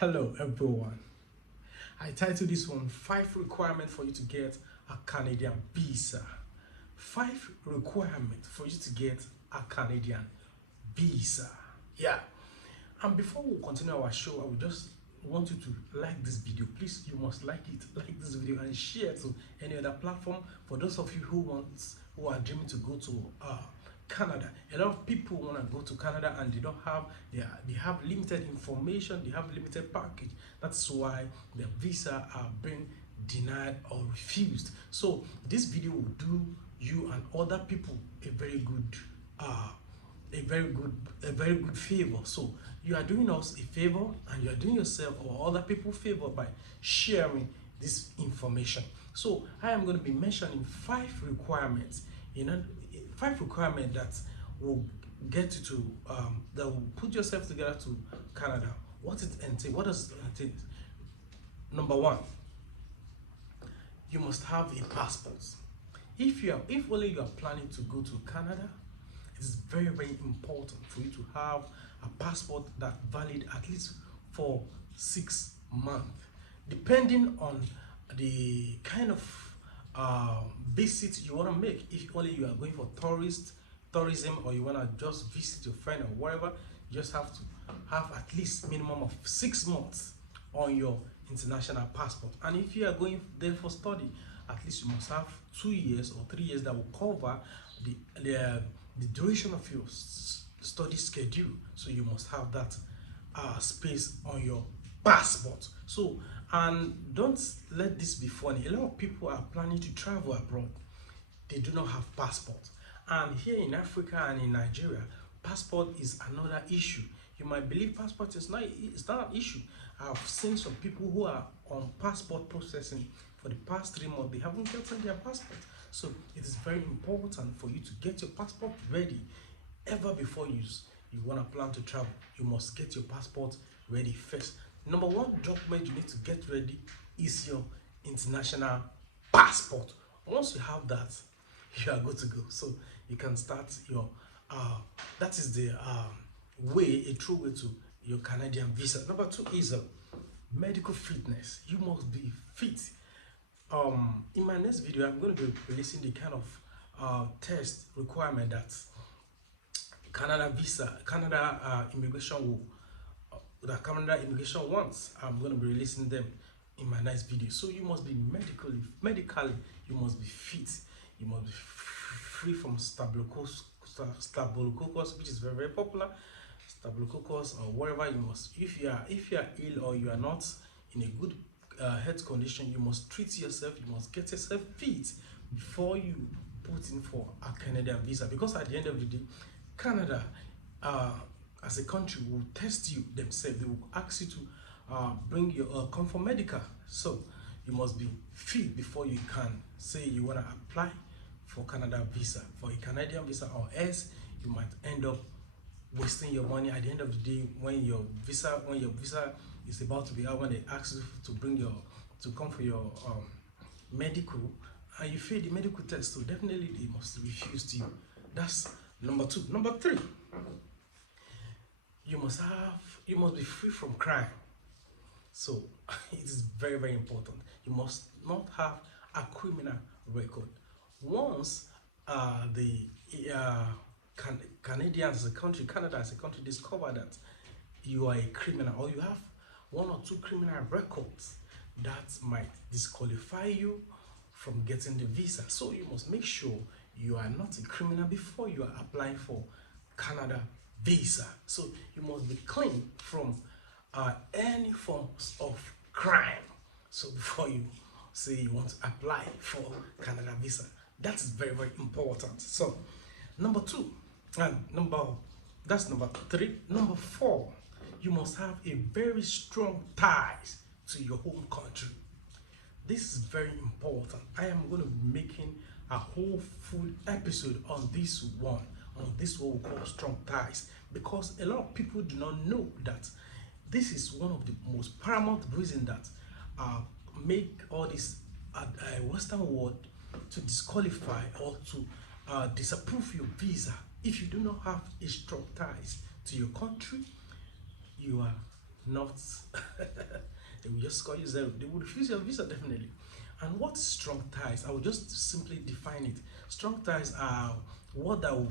Hello everyone. I titled this one 5 requirements for you to get a Canadian visa. 5 requirements for you to get a Canadian visa. Yeah. And before we continue our show, I would just want you to like this video. Please, you must like it, like this video, and share to any other platform. For those of you who are dreaming to go to Canada. A lot of people want to go to Canada and they don't have they have limited information, they have limited package. That's why their visa are being denied or refused. So this video will do you and other people a very good a very good favor. So you are doing us a favor and you are doing yourself or other people favor by sharing this information. So I am going to be mentioning 5 requirements, 5 requirements that will get you to that will put yourself together to Canada. What it entails? What does it entail? Number 1, you must have a passport. If only you are planning to go to Canada, it's very important for you to have a passport that valid at least for 6 months, depending on the kind of visit you want to make. If only you are going for tourism, or you want to just visit your friend or whatever, you just have to have at least minimum of 6 months on your international passport. And if you are going there for study, at least you must have 2 years or 3 years that will cover the duration of your study schedule. So you must have that space on your passport. So, and don't let this be funny. A lot of people are planning to travel abroad, they do not have passport. And here in Africa and in Nigeria, passport is another issue. You might believe passport is not, it's not an issue. I've seen some people who are on passport processing for the past 3 months, they haven't gotten their passport. So it is very important for you to get your passport ready. Ever before you want to plan to travel, you must get your passport ready first. Number 1 document you need to get ready is your international passport. Once you have that, you are good to go. So you can start your that is the a true way to your Canadian visa. Number 2 is medical fitness. You must be fit. In my next video, I'm going to be releasing the kind of test requirement that Canada immigration wants. I'm going to be releasing them in my next video. So you must be medically, you must be fit. You must be free from staphylococcus, which is very popular. Staphylococcus or whatever. You must, if you are ill or you are not in a good health condition, you must treat yourself. You must get yourself fit before you put in for a Canadian visa. Because at the end of the day, Canada as a country will test you themselves. They will ask you to bring your come for medical. So you must be fit before you can say you want to apply for Canada visa, for a Canadian visa, or else you might end up wasting your money at the end of the day when your visa is about to be out, when they ask you to come for your medical and you fail the medical test. So definitely they must refuse you. That's number 2. Number 3, you must be free from crime. So it is very important. You must not have a criminal record. Once Canada as a country discover that you are a criminal or you have 1 or 2 criminal records, that might disqualify you from getting the visa. So you must make sure you are not a criminal before you are applying for Canada visa. So you must be clean from any forms of crime. So before you say you want to apply for Canada visa, that is very important. So number 2, and that's number 3. Number 4, you must have a very strong ties to your home country. This is very important. I am going to be making a whole full episode on this one, what we call strong ties, because a lot of people do not know that this is one of the most paramount reasons that make all this Western world to disqualify or to disapprove your visa. If you do not have a strong ties to your country, you are not they will just call you zero. They will refuse your visa definitely. And what is strong ties? I will just simply define it. Strong ties are what that will,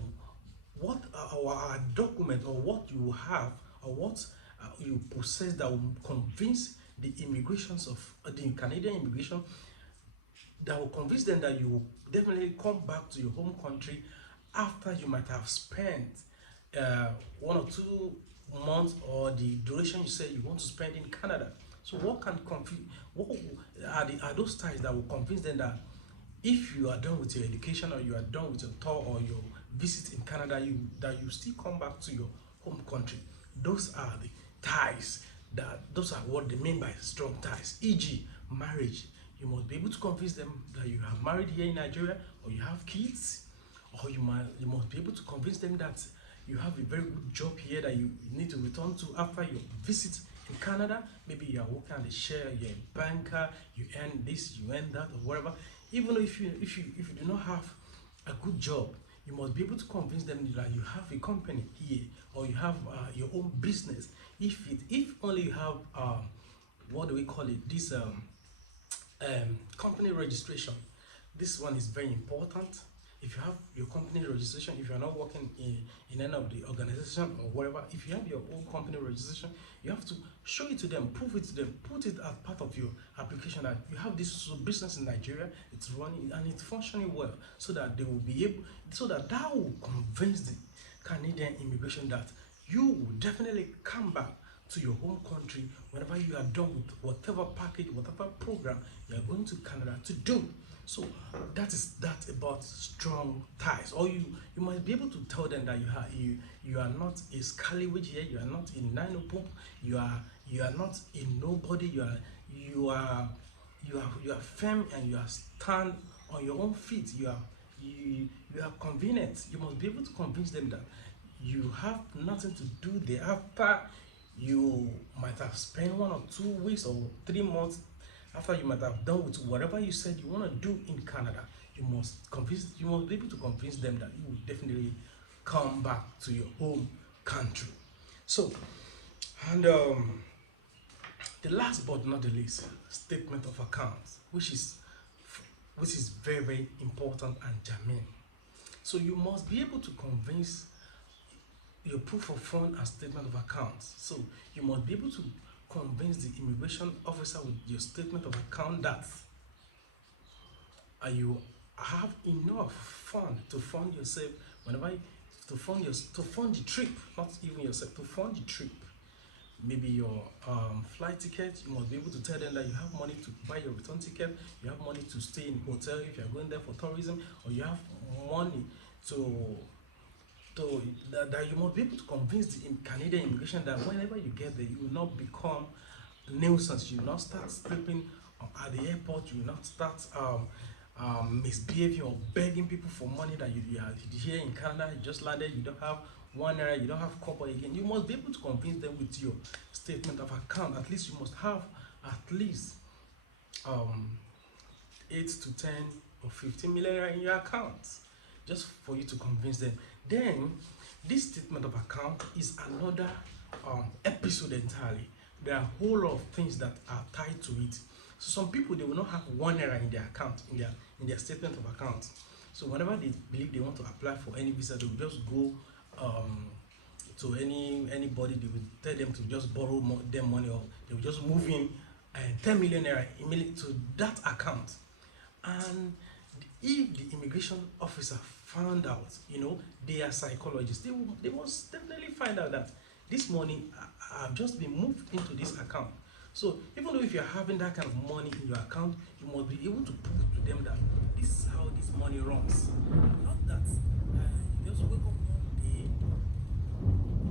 what our document, or what you have, or what you possess that will convince the immigrations of the Canadian immigration, that will convince them that you will definitely come back to your home country after you might have spent 1 or 2 months, or the duration you say you want to spend in Canada. So what can confuse, what are those ties that will convince them that if you are done with your education, or you are done with your tour or your visit in Canada, that you still come back to your home country? Those are the ties, those are what they mean by strong ties. E.g., marriage. You must be able to convince them that you are married here in Nigeria, or you have kids, or you must be able to convince them that you have a very good job here that you need to return to after your visit in Canada. Maybe you are working at the share, you're a banker, you earn this, you earn that, or whatever. Even though if you do not have a good job, you must be able to convince them that you have a company here, or you have your own business. If only you have what do we call it, this company registration. This one is very important. If you have your company registration, if you are not working in any of the organization or whatever, if you have your own company registration, you have to show it to them, prove it to them, put it as part of your application that you have this business in Nigeria, it's running and it's functioning well, so that they will be able, so that will convince the Canadian immigration that you will definitely come back to your home country whenever you are done with whatever package, whatever program you are going to Canada to do. So that is that about strong ties. Or you must be able to tell them that you are not a scallywag here, you are not in nine pump, you are not a nobody, you are firm, and you are stand on your own feet, you are convenient. You must be able to convince them that you have nothing to do there after you might have spent 1 or 2 weeks or 3 months, after you might have done with whatever you said you want to do in Canada. You must be able to convince them that you will definitely come back to your home country. So, and the last but not the least, statement of accounts, which is very, very important and germane. So you must be able to convince your proof of fund and statement of accounts. So you must be able to convince the immigration officer with your statement of account that you have enough fund to fund yourself to fund the trip, not even yourself, to fund the trip. Maybe your flight ticket, you must be able to tell them that you have money to buy your return ticket, you have money to stay in a hotel if you are going there for tourism, or you have money that you must be able to convince the Canadian immigration that whenever you get there, you will not become nuisance. You will not start sleeping at the airport. You will not start misbehaving or begging people for money that you are here in Canada. You just landed, you don't have ₦1, you don't have copper again. You must be able to convince them with your statement of account. At least you must have at least 8 to 10 or 15 million in your account, just for you to convince them. Then this statement of account is another episode entirely. There are a whole lot of things that are tied to it. So some people, they will not have ₦1 in their account, in their statement of account. So whenever they believe they want to apply for any visa, they will just go to anybody. They will tell them to just borrow them money, or they will just move in 10 million naira immediately to that account. And if the immigration officer found out, they are psychologists, they must definitely find out that this money have just been moved into this account. So even though if you're having that kind of money in your account, you must be able to prove to them that this is how this money runs. Not that you just wake up one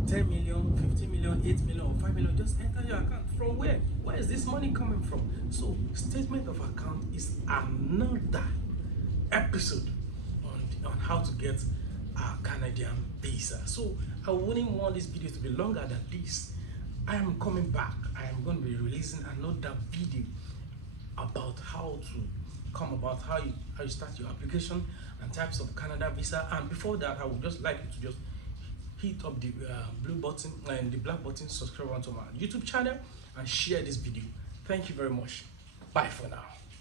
day, 10 million, 15 million, 8 million, or 5 million, just enter your account. From where? Where is this money coming from? So statement of account is another episode on how to get a Canadian visa. So I wouldn't want this video to be longer than this. I am coming back. I am going to be releasing another video about how to come about, how you start your application and types of Canada visa. And before that, I would just like you to just hit up the blue button and the black button, subscribe onto my YouTube channel, and share this video. Thank you very much. Bye for now.